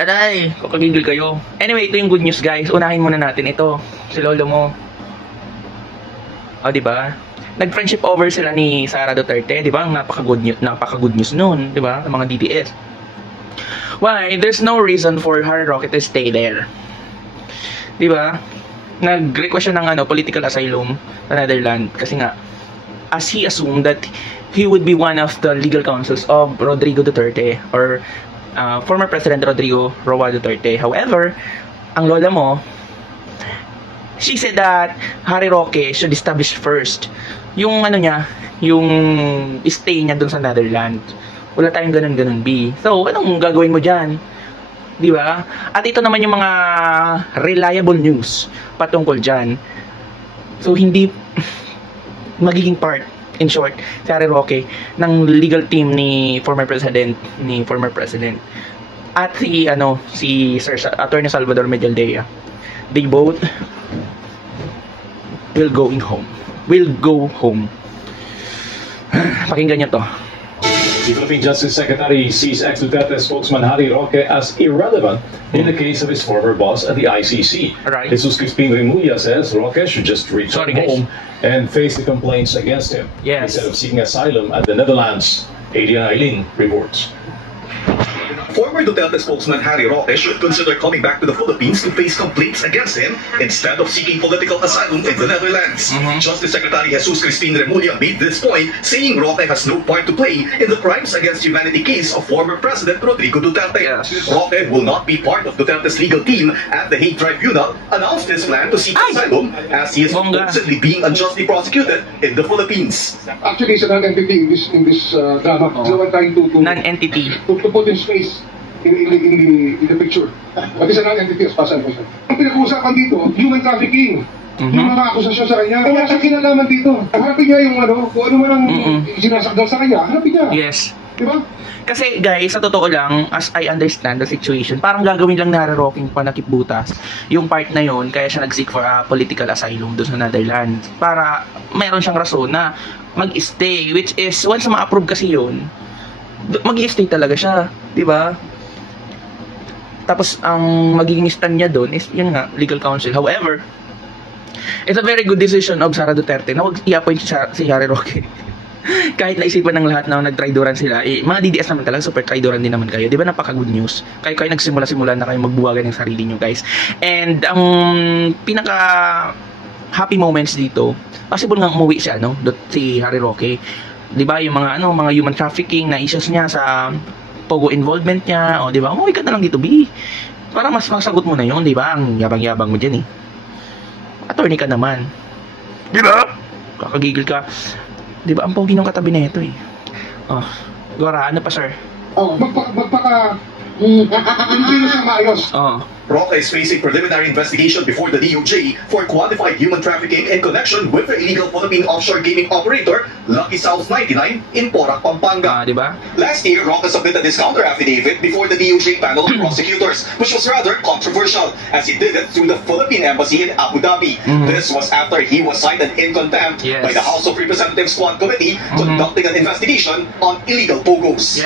Aray, kakagigil kayo. Anyway, ito yung good news guys. Unahin muna natin ito. Si lolo mo. O, diba? Nag-friendship over sila ni Sara Duterte. Diba? Napaka-good news nun. Diba? Ng mga DDS. Why? There's no reason for Harry Roque to stay there. Diba? Nag-request siya ng political asylum sa Netherlands. Kasi nga, as he assumed that he would be one of the legal counsels of Rodrigo Duterte or former President Rodrigo Roa Duterte. However, ang lola mo, she said that Harry Roque should establish first yung niya, yung stay niya dun sa Netherlands. Wala tayong ganun-ganun, B. So, anong gagawin mo dyan? Di ba? At ito naman yung mga reliable news patungkol dyan. So, hindi magiging part, in short, si Harry Roque ng legal team ni former president. At si Sir Attorney Salvador Medialdea. They both will go home. Pakinggan niyo to. The Philippine Justice Secretary sees ex-Duterte spokesman Harry Roque as irrelevant in the case of his former boss at the ICC. Right. Jesus Crispin Remulla says Roque should just return home and face the complaints against him instead of seeking asylum at the Netherlands. Adrian Aileen reports. Former Duterte spokesman Harry Roque should consider coming back to the Philippines to face complaints against him instead of seeking political asylum in the Netherlands. Justice Secretary Jesus Crispin Remulla made this point, saying Roque has no part to play in the crimes against humanity case of former President Rodrigo Duterte. Roque will not be part of Duterte's legal team at the Hague Tribunal, announced his plan to seek asylum as he is supposedly being unjustly prosecuted in the Philippines. Actually, it's a non-entity in this drama. So we're trying to non-entity to put in space in the picture. But it's a non-entity as far as I'm concerned. Ang pinag-uusapan dito, human trafficking. Yung mga akusasyon sa kanya, wala siyang kinalaman dito. Hanapin niya yung kung ano man ang sinasakdal sa kanya, hanapin niya. Yes. Diba? Kasi guys, sa totoo lang, as I understand the situation, parang gagawin lang na Harry Roque panakip-butas yung part na yun, kaya siya nag-seek for a political asylum doon sa Netherlands para mayroon siyang rason na mag-stay, which is, once ma-approve kasi yun, mag-i-stay talaga siya, di ba? Tapos ang magiging stand niya doon is yun nga, legal counsel. However, it's a very good decision of Sara Duterte na wag i-appoint si Harry Roque. Kahit naisipan ng lahat na nag-tridoran sila, mga DDS naman talaga, super tridoran din naman kayo. Di ba napaka-good news? Kayo nagsimula-simula na kayo magbuwagan ng sarili nyo, guys. And ang pinaka-happy moments dito, possible nga umuwi siya, si Harry Roque. Di ba yung mga human trafficking na issues niya sa pogo involvement niya, o di ba? Umuwi ka na lang dito, B. Para mas masagot mo na yun, di ba? Ang yabang-yabang mo dyan, attorney ka naman. Di ba? Kakagigil ka. Di ba? Ang pogi ng katabi na ito, Gora, ano pa, sir? Hindi na siya maayos. Roque is facing preliminary investigation before the DOJ for quantified human trafficking in connection with the illegal Philippine offshore gaming operator Lucky South 99 in Porac, Pampanga. Diba? Last year, Roque submitted his counter affidavit before the DOJ panel of prosecutors, which was rather controversial as he did it through the Philippine Embassy in Abu Dhabi. This was after he was cited in contempt by the House of Representatives Quad Committee conducting an investigation on illegal pogos.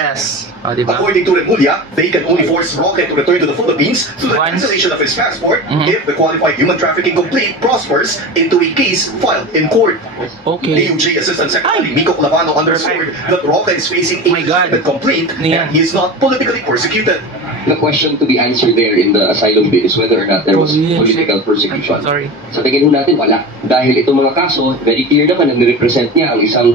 Diba? According to Remulla, they can only force Roque to return to the Philippines through the cancellation of his passport if the qualified human trafficking complaint prospers into a case filed in court. DOJ Assistant Secretary Miko Clavano underscored that Roque is facing a legitimate complaint and he is not politically persecuted. The question to be answered there in the asylum bill is whether or not there was political persecution. Sa tingin natin, wala. Dahil itong mga kaso, very clear naman na nirepresent niya ang isang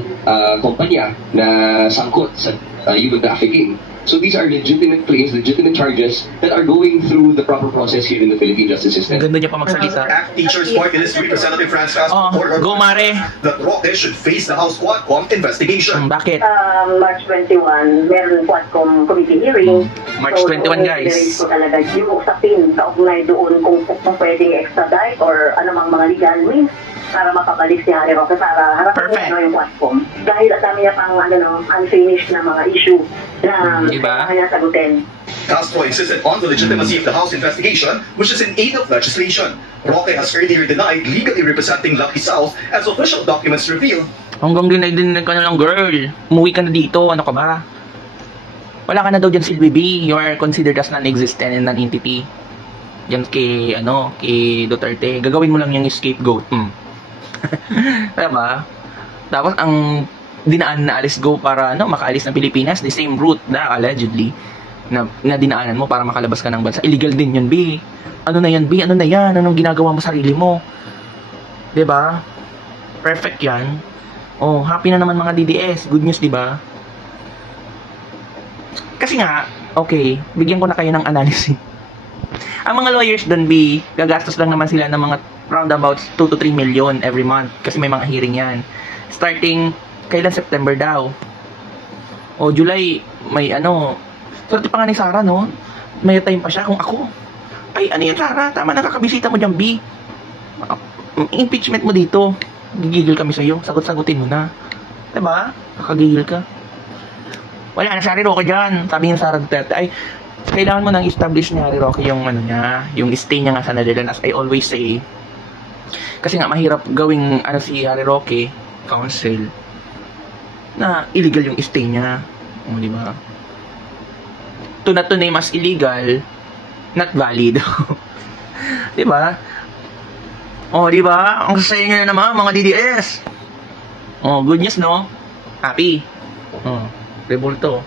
kumpanya na sangkot sa human trafficking. So these are legitimate claims, legitimate charges that are going through the proper process here in the Philippine justice system. Ganda niya pa magsalita. Teachers Party List Representative Franz Castro go Mare! That Roque should face the House Quadcom investigation. Bakit? March 21, meron Quadcom committee hearing. March 21, guys. So talaga yung usapin sa ugnay doon kung pwedeng extradite or anumang mga legal means para mapabalik si Harry Roque para harapin niya yung Quadcom. Dahil at dami niya pang unfinished na mga issue na kailangan niya sagutin. Castro insisted on the legitimacy of the House investigation, which is in aid of legislation. Roque has earlier denied legally representing Lucky South as official documents reveal. Hanggang dinay ka na lang, girl. Umuwi ka na dito. Ano ka ba? Wala ka na daw dyan silbi, B. You are considered as non-existent and non-entity. Yan kay, kay Duterte. Gagawin mo lang yung scapegoat. Diba? Tapos, ang dinaan na Alice Go para, makaalis ng Pilipinas, the same route na, allegedly, na dinaanan mo para makalabas ka ng bansa. Illegal din yun, B. Ano na yan, B? Ano na yan? Anong ginagawa mo sa sarili mo? Diba? Perfect yan. Oh, happy na naman mga DDS. Good news, diba? Kasi nga, okay, bigyan ko na kayo ng analysis. Ang mga lawyers doon, B, gagastos lang naman sila ng mga roundabouts 2 to 3 million every month. Kasi may mga hearing yan. Starting, kailan September daw? O July, may swerte pa nga ni Sara, no? May time pa siya kung ako. Ay, ano yan, Sara? Tama na, kakabisita mo dyan, B. Impeachment mo dito. Gigigil kami sa'yo. Sagot-sagutin mo na. Diba? Kakagigil ka. Wala na si Harry Roque dyan. Sabi niya Sara Duterte, ay, kailangan mo nang establish ni Harry Roque yung yung stay niya nga sa Netherlands, as I always say. Kasi nga, mahirap gawing si Harry Roque, council, na illegal yung stay niya. O, diba? To not to name as illegal, not valid. Diba? O, diba? Ang sasaya nyo na naman, mga DDS. O, good news, no? Happy. O, rebulto.